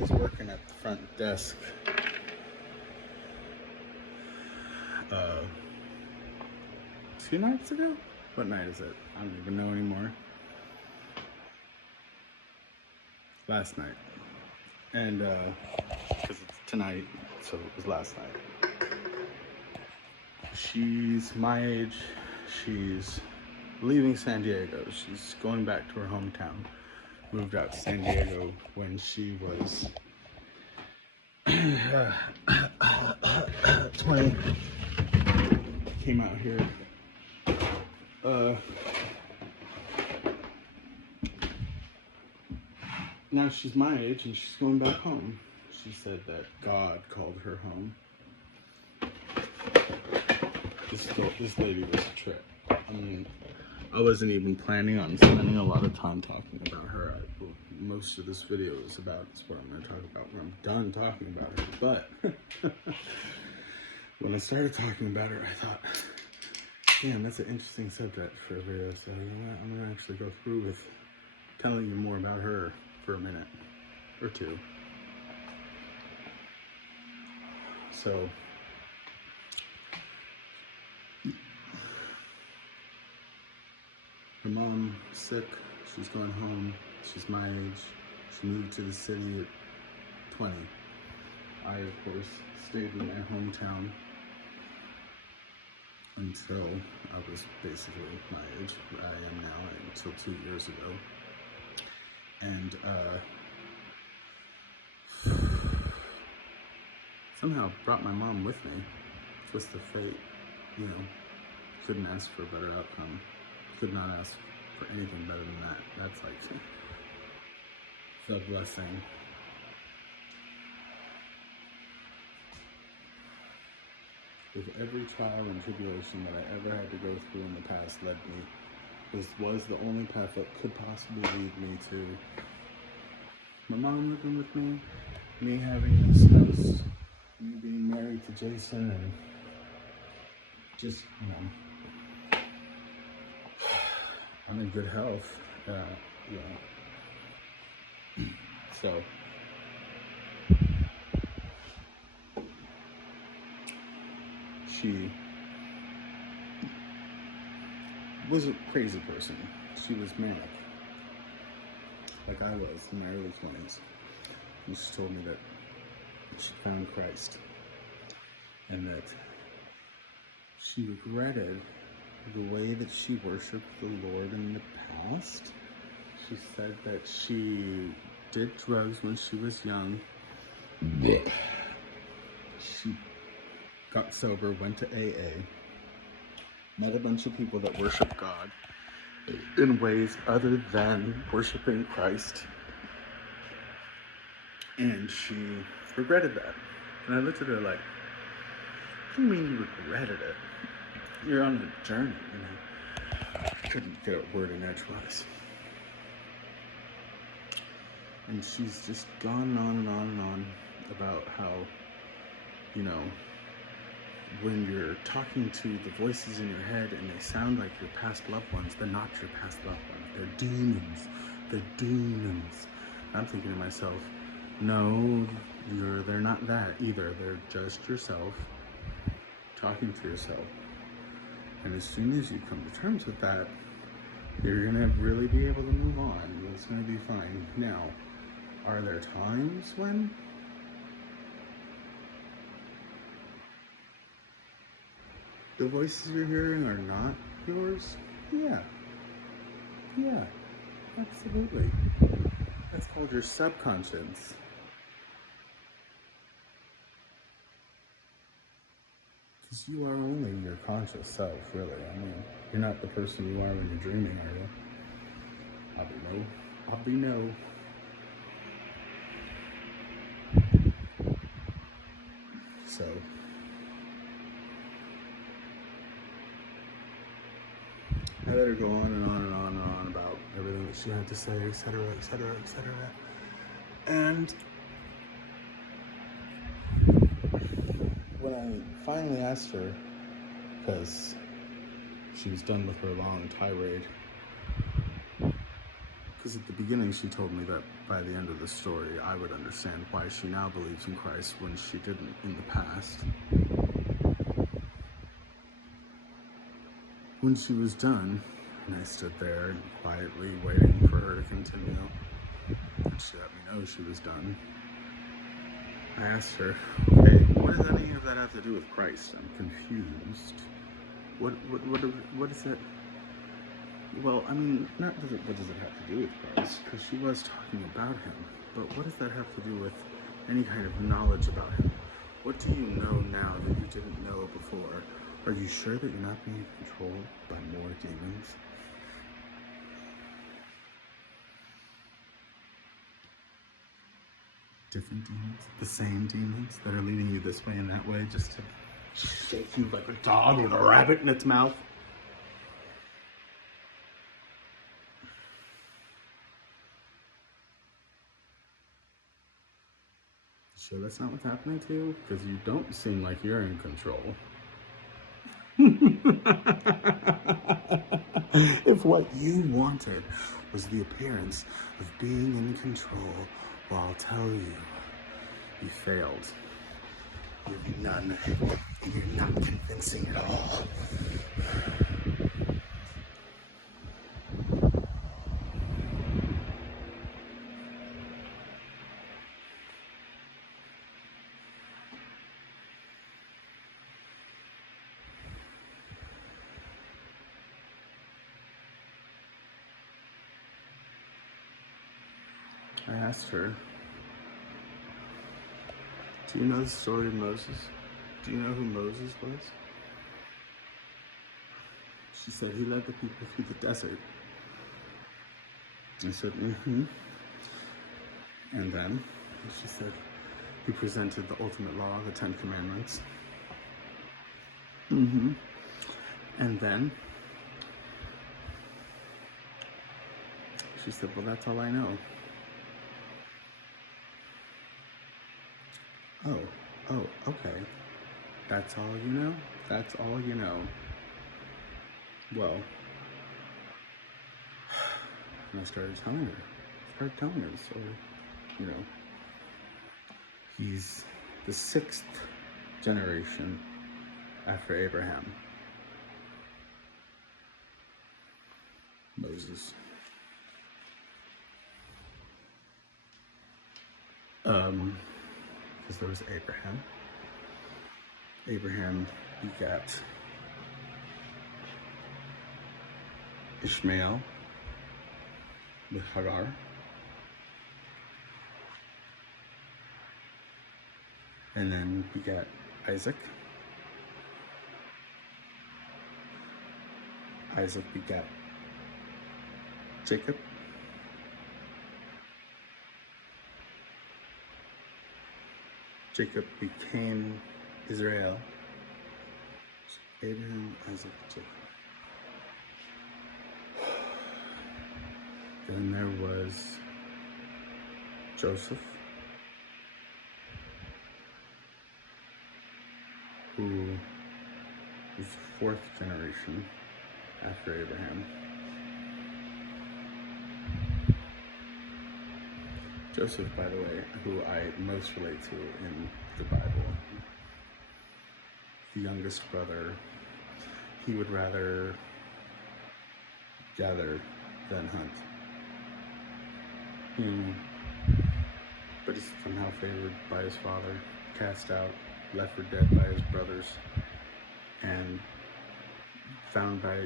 was working at the front desk a few nights ago. What night is it? I don't even know anymore. Last night. And because it's tonight, so it was last night. She's my age. She's leaving San Diego. She's going back to her hometown. Moved out to San Diego when she was 20. Came out here. Now she's my age and she's going back home. She said that God called her home. This lady was a trip. I mean, I wasn't even planning on spending a lot of time talking about her. Most of this video is what I'm going to talk about when I'm done talking about her. But when I started talking about her, I thought, damn, that's an interesting subject for a video. So you know what? I'm going to actually go through with telling you more about her for a minute or two. So her mom's sick. She's going home. She's my age. She moved to the city at 20. I, of course, stayed in my hometown until I was basically my age, where I am now, until 2 years ago. And somehow brought my mom with me. Twist of fate, you know. Couldn't ask for a better outcome. Could not ask for anything better than that. That's like the blessing. With every trial and tribulation that I ever had to go through in the past led me, this was the only path that could possibly lead me to my mom living with me having this house, me being married to Jason, and just, you know, I'm in good health, so she was a crazy person. She was manic, like I was in my early 20s. And she told me that she found Christ and that she regretted the way that she worshiped the Lord in the past. She said that she did drugs when she was young. She got sober, went to AA, met a bunch of people that worship God in ways other than worshiping Christ. And she regretted that. And I looked at her like, what do you mean you regretted it? You're on a journey, you know. I couldn't get a word in edgewise. And she's just gone on and on and on about how, you know, when you're talking to the voices in your head and they sound like your past loved ones, they're not your past loved ones. They're demons. They're demons. I'm thinking to myself, no, they're not that either. They're just yourself talking to yourself. And as soon as you come to terms with that, you're gonna really be able to move on. It's gonna be fine. Now, are there times when the voices you're hearing are not yours? Yeah, absolutely. That's called your subconscious. Because you are only your conscious self, really. I mean, you're not the person you are when you're dreaming, are you? I'll be no. So, I let her go on and on and on and on about everything that she had to say, etc., etc., etc. And when I finally asked her, because she was done with her long tirade, Because at the beginning she told me that by the end of the story I would understand why she now believes in Christ when she didn't in the past. When she was done, and I stood there quietly waiting for her to continue, and she let me know she was done, I asked her, okay, what does any of that have to do with Christ? I'm confused. What is it? Well, I mean, not does it, what does it have to do with Christ? Because she was talking about him. But what does that have to do with any kind of knowledge about him? What do you know now that you didn't know before? Are you sure that you're not being controlled by more demons? Different demons? The same demons that are leading you this way and that way just to shake you like a dog with a rabbit in its mouth? Sure that's not what's happening to you? Because you don't seem like you're in control. If what you wanted was the appearance of being in control, well, I'll tell you, you failed. You've none, and you're not convincing at all. I asked her, do you know the story of Moses? Do you know who Moses was? She said he led the people through the desert. I said, mm-hmm. And then she said he presented the ultimate law, the 10 Commandments. Mm-hmm. And then she said, well, that's all I know. Oh, okay. That's all you know? That's all you know. Well, and I started telling her the story. You know, he's the 6th generation after Abraham. Moses. Because there was Abraham. Abraham begat Ishmael with Hagar. And then begat Isaac. Isaac begat Jacob. Jacob became Israel. Abraham, Isaac, Jacob. Then there was Joseph, who was the 4th generation after Abraham. Joseph, by the way, who I most relate to in the Bible, the youngest brother, he would rather gather than hunt. But he's somehow favored by his father, cast out, left for dead by his brothers, and found by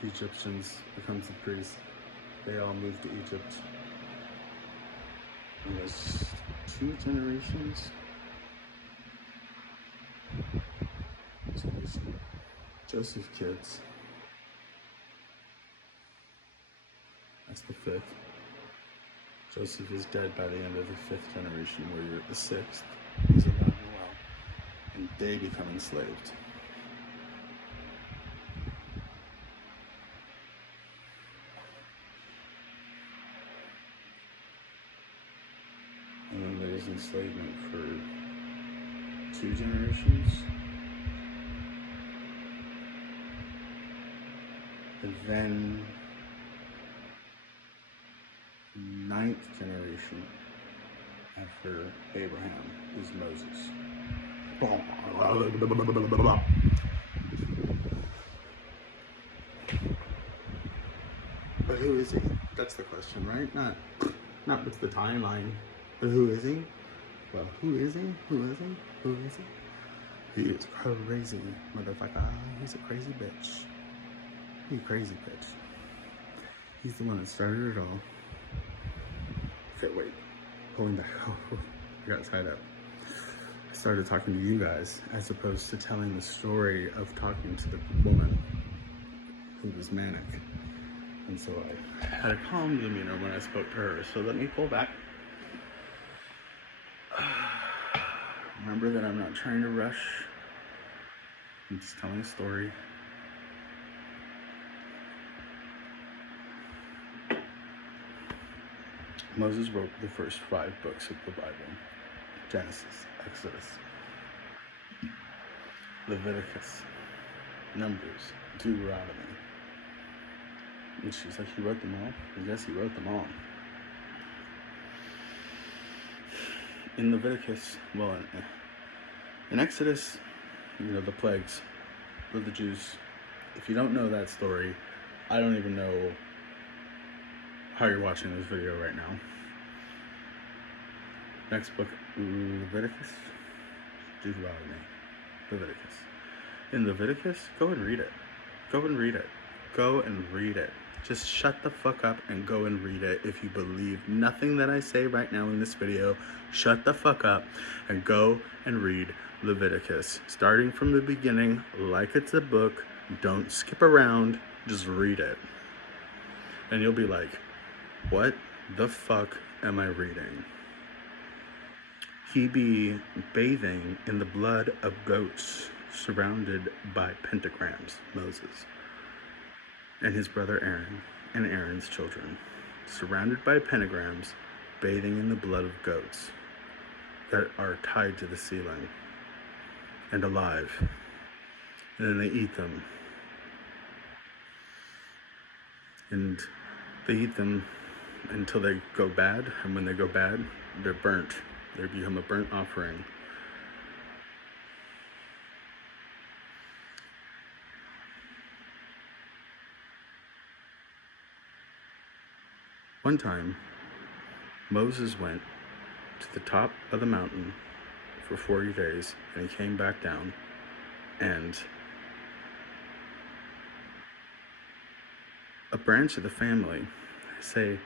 the Egyptians, becomes a priest. They all moved to Egypt. And there's 2 generations. So there's Joseph kids. That's the 5th. Joseph is dead by the end of the 5th generation, where you're at the 6th. He's around a while. And they become enslaved. And then there's enslavement for 2 generations. And then ninth generation after Abraham is Moses. But who is he? That's the question, right? Not what's the timeline, but who is he? Well, who is he? Who is he? Who is he? He is crazy, motherfucker. He's a crazy bitch. He's a crazy bitch. He's the one that started it all. Okay, wait. Pulling back. Oh, I got tied up. I started talking to you guys as opposed to telling the story of talking to the woman who was manic. And so I had a calm demeanor when I spoke to her. So let me pull back. Remember that I'm not trying to rush. I'm just telling a story. Moses wrote the first 5 books of the Bible: Genesis, Exodus, Leviticus, Numbers, Deuteronomy. And she's like, he wrote them all? And yes, he wrote them all. In Leviticus, well, in Exodus, the plagues of the Jews. If you don't know that story, I don't even know how you're watching this video right now. Next book, Leviticus, Deuteronomy, Leviticus. In Leviticus, go and read it. Go and read it. Go and read it. Just shut the fuck up and go and read it. If you believe nothing that I say right now in this video, shut the fuck up and go and read Leviticus. Starting from the beginning, like it's a book. Don't skip around. Just read it. And you'll be like, what the fuck am I reading? He be bathing in the blood of goats, surrounded by pentagrams, Moses, and his brother Aaron, and Aaron's children, surrounded by pentagrams, bathing in the blood of goats that are tied to the ceiling and alive. And then they eat them. And they eat them until they go bad, and when they go bad, they're burnt. They become a burnt offering. One time, Moses went to the top of the mountain for 40 days, and he came back down, and a branch of the family, say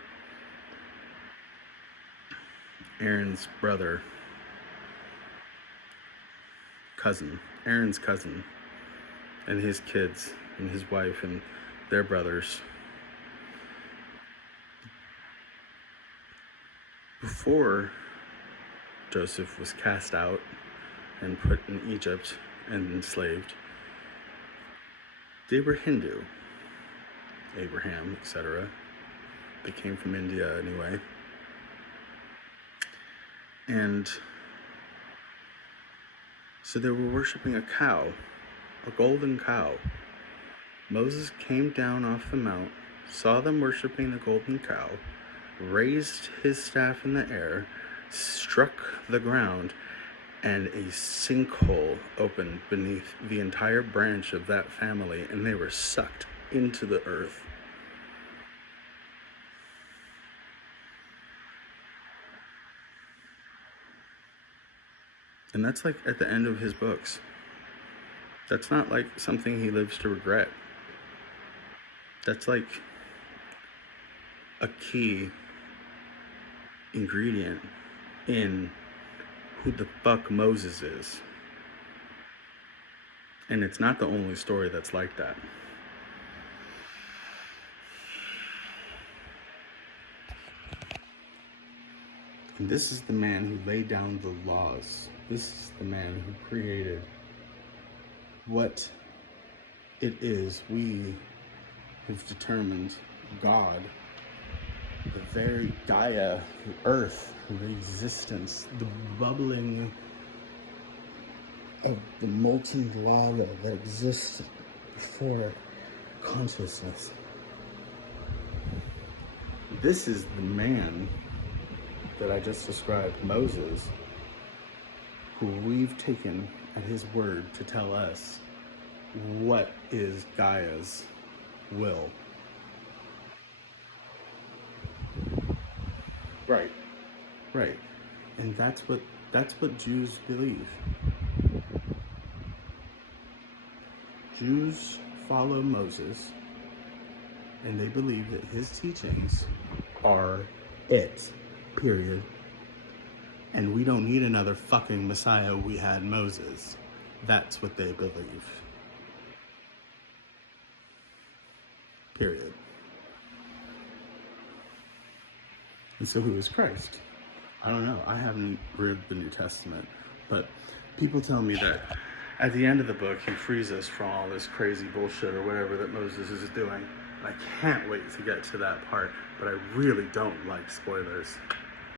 Aaron's brother, Aaron's cousin, and his kids, and his wife, and their brothers. Before Joseph was cast out and put in Egypt and enslaved, they were Hindu. Abraham, etc. They came from India anyway. And so they were worshiping a cow, a golden cow. Moses came down off the mount, saw them worshiping the golden cow, raised his staff in the air, struck the ground, and a sinkhole opened beneath the entire branch of that family, and they were sucked into the earth. And that's like at the end of his books. That's not like something he lives to regret. That's like a key ingredient in who the fuck Moses is. And it's not the only story that's like that. And this is the man who laid down the laws. This is the man who created what it is we have determined God, the very Gaia, the earth, the existence, the bubbling of the molten lava that exists before consciousness. this is the man that I just described, Moses, who we've taken at his word to tell us what is Gaia's will. Right. Right. And that's what Jews believe. Jews follow Moses, and they believe that his teachings are it. Period. And we don't need another fucking Messiah. We had Moses. That's what they believe. Period. And so who is Christ? I don't know. I haven't read the New Testament, but people tell me that at the end of the book, he frees us from all this crazy bullshit or whatever that Moses is doing. I can't wait to get to that part, but I really don't like spoilers.